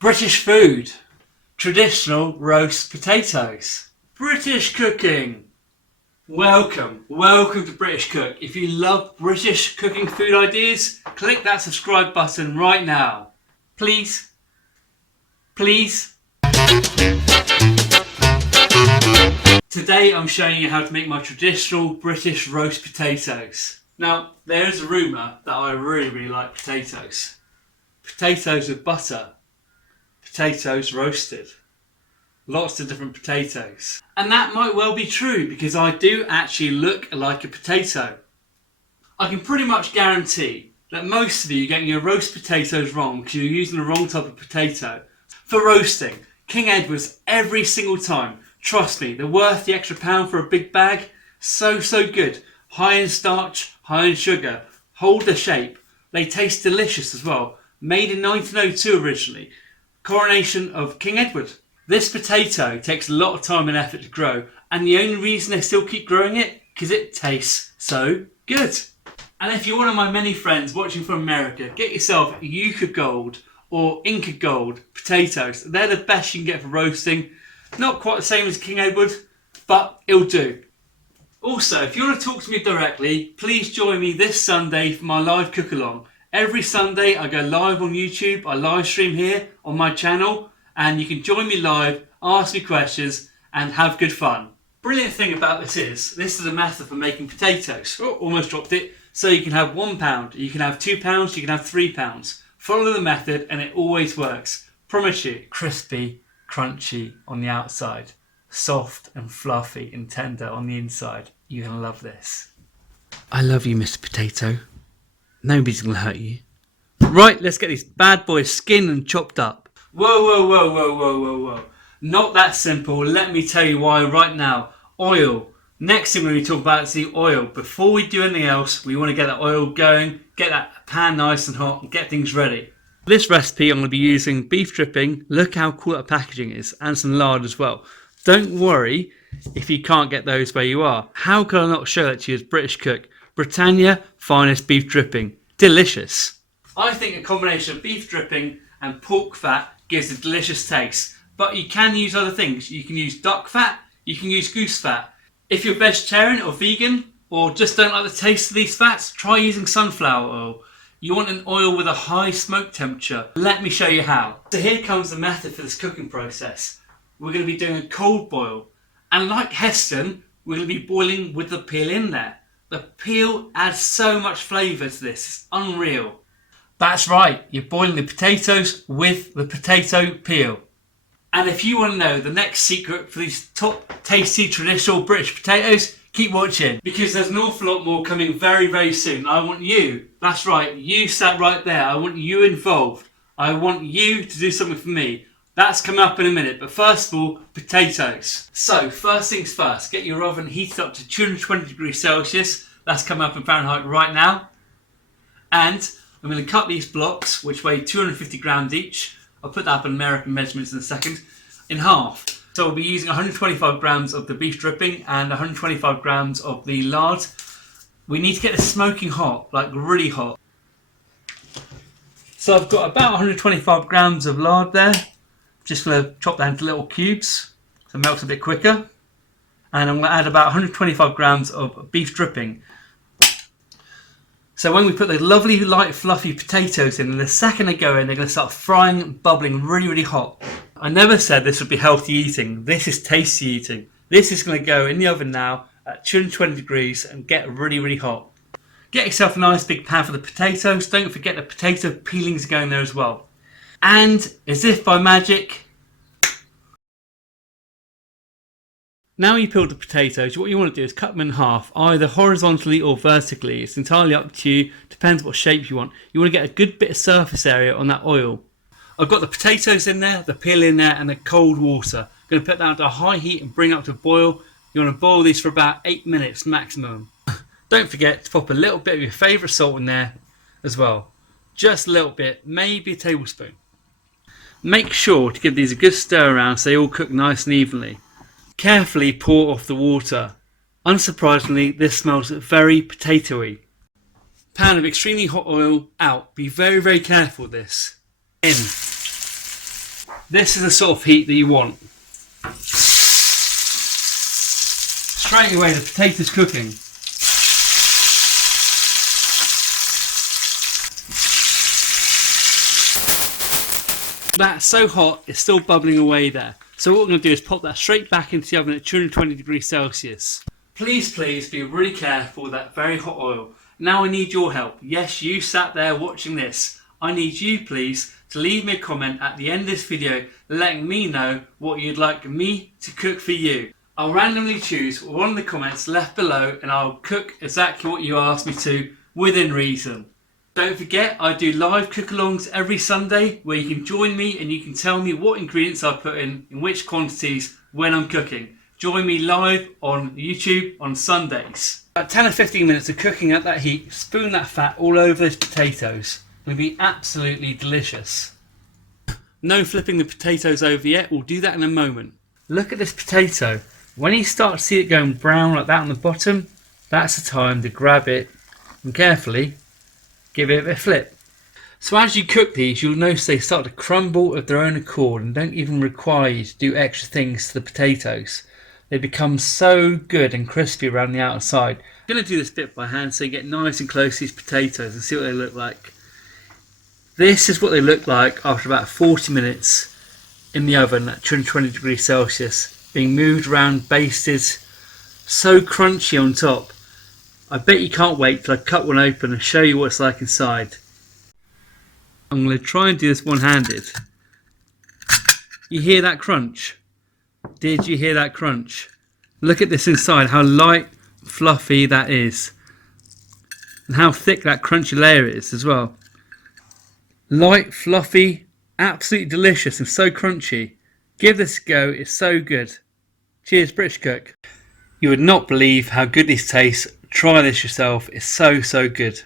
British food. Traditional roast potatoes. British cooking. Welcome to British Cook. If you love British cooking food ideas, click that subscribe button right now. Please. Today I'm showing you how to make my traditional British roast potatoes. Now, there is a rumour that I really like potatoes. Potatoes with butter. Potatoes roasted. Lots of different potatoes. And that might well be true because I do actually look like a potato. I can pretty much guarantee that most of you are getting your roast potatoes wrong because you're using the wrong type of potato. For roasting, King Edward's every single time. Trust me, they're worth the extra pound for a big bag. So good. High in starch, high in sugar. Hold the shape. They taste delicious as well. Made in 1902 originally. Coronation of King Edward. This potato takes a lot of time and effort to grow, and the only reason they still keep growing it because it tastes so good. And if you're one of my many friends watching from America, get yourself Yucca Gold or Inca Gold potatoes. They're the best you can get for roasting. Not quite the same as King Edward, but it'll do. Also, if you want to talk to me directly, please join me this Sunday for my live cook-along. Every Sunday I go live on YouTube, I live stream here on my channel, and you can join me live, ask me questions, and have good fun. Brilliant thing about this is a method for making potatoes. Oh, almost dropped it. So you can have £1, you can have £2, you can have £3. Follow the method and it always works. Promise you, crispy, crunchy on the outside, soft and fluffy and tender on the inside. You're going to love this. I love you, Mr. Potato. Nobody's going to hurt you. Right, let's get these bad boys skinned and chopped up. Whoa. Not that simple. Let me tell you why right now. Oil. Next thing we're going to talk about is the oil. Before we do anything else, we want to get that oil going, get that pan nice and hot, and get things ready. For this recipe, I'm going to be using beef dripping. Look how cool that packaging is, and some lard as well. Don't worry if you can't get those where you are. How can I not show that to you as British cook? Britannia Finest Beef Dripping. Delicious. I think a combination of beef dripping and pork fat gives a delicious taste. But you can use other things. You can use duck fat, you can use goose fat. If you're vegetarian or vegan, or just don't like the taste of these fats, try using sunflower oil. You want an oil with a high smoke temperature. Let me show you how. So here comes the method for this cooking process. We're going to be doing a cold boil. And like Heston, we're going to be boiling with the peel in there. The peel adds so much flavour to this, it's unreal. That's right, you're boiling the potatoes with the potato peel. And if you want to know the next secret for these top tasty traditional British potatoes, keep watching. Because there's an awful lot more coming very soon. I want you, that's right, you sat right there, I want you involved. I want you to do something for me. That's coming up in a minute, but first of all, potatoes. So, first things first, get your oven heated up to 220 degrees Celsius. That's coming up in Fahrenheit right now. And I'm going to cut these blocks, which weigh 250 grams each. I'll put that up in American measurements in a second, in half. So we'll be using 125 grams of the beef dripping and 125 grams of the lard. We need to get this smoking hot, like really hot. So I've got about 125 grams of lard there. Just going to chop that into little cubes so it melts a bit quicker. And I'm going to add about 125 grams of beef dripping. So when we put the lovely light fluffy potatoes in, the second they go in, they're going to start frying, bubbling really hot. I never said this would be healthy eating. This is tasty eating. This is going to go in the oven now at 220 degrees and get really hot. Get yourself a nice big pan for the potatoes. Don't forget the potato peelings going there as well. And as if by magic, now you peeled the potatoes, what you want to do is cut them in half, either horizontally or vertically. It's entirely up to you, depends what shape you want. You want to get a good bit of surface area on that oil. I've got the potatoes in there, the peel in there, and the cold water. I'm going to put that to a high heat and bring it up to boil. You want to boil these for about 8 minutes maximum. Don't forget to pop a little bit of your favourite salt in there as well. Just a little bit, maybe a tablespoon. Make sure to give these a good stir around so they all cook nice and evenly. Carefully pour off the water. Unsurprisingly, this smells very potatoey. Pan of extremely hot oil out. Be very careful with this. In. This is the sort of heat that you want. Straight away the potato's cooking. That's so hot, it's still bubbling away there. So what we're going to do is pop that straight back into the oven at 220 degrees Celsius. Please be really careful with that very hot oil. Now I need your help. Yes, you sat there watching this. I need you please to leave me a comment at the end of this video letting me know what you'd like me to cook for you. I'll randomly choose one of the comments left below and I'll cook exactly what you asked me to within reason. Don't forget, I do live cook-alongs every Sunday where you can join me and you can tell me what ingredients I put in which quantities when I'm cooking. Join me live on YouTube on Sundays. About 10 or 15 minutes of cooking at that heat, spoon that fat all over those potatoes. It'll be absolutely delicious. No flipping the potatoes over yet, we'll do that in a moment. Look at this potato. When you start to see it going brown like that on the bottom, that's the time to grab it and carefully give it a flip. So as you cook these, you'll notice they start to crumble of their own accord and don't even require you to do extra things to the potatoes. They become so good and crispy around the outside. I'm going to do this bit by hand so you get nice and close to these potatoes and see what they look like. This is what they look like after about 40 minutes in the oven at 220 degrees Celsius, being moved around, basted, so crunchy on top. I bet you can't wait till I cut one open and show you what it's like inside. I'm going to try and do this one-handed. You hear that crunch? Did you hear that crunch? Look at this inside, how light, fluffy that is. And how thick that crunchy layer is as well. Light, fluffy, absolutely delicious and so crunchy. Give this a go, it's so good. Cheers, British Cook. You would not believe how good this tastes. Try this yourself, it's so good.